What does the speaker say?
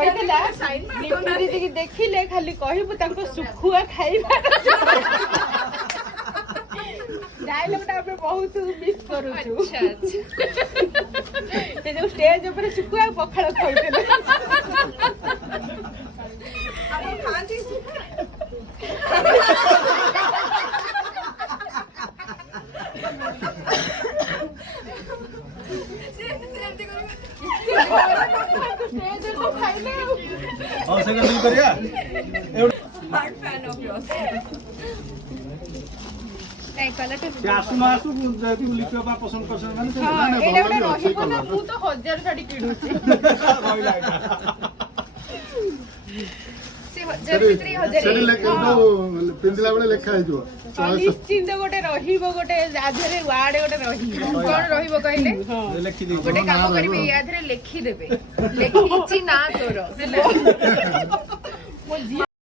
କହିଥିଲା ଲିପି ଦିଦି କି ଦେଖିଲେ ଖାଲି କହିବୁ ତାଙ୍କୁ ଶୁଖୁଆ ଖାଇବା ଡାଇଲଗଟା ଆମେ ବହୁତ ମିସ୍ କରୁଛୁ ସେ ଯୋଉ ଷ୍ଟେଜ ଉପରେ ଶୁଖୁଆ ପଖାଳ ଖାଇଥିଲେ ନିଶ୍ଚିନ୍ତ ଗୋଟେ ରହିବ ଗୋଟେ ଆଧାରେ ୱାର୍ଡ ଗୋଟେ ରହିବ କଣ ରହିବ କହିଲେ ଗୋଟେ କାମ କରିବେ ୟା ଦେହରେ ଲେଖିଦେବେ ଲେଖିଛି ନା ତୋର ହେଲା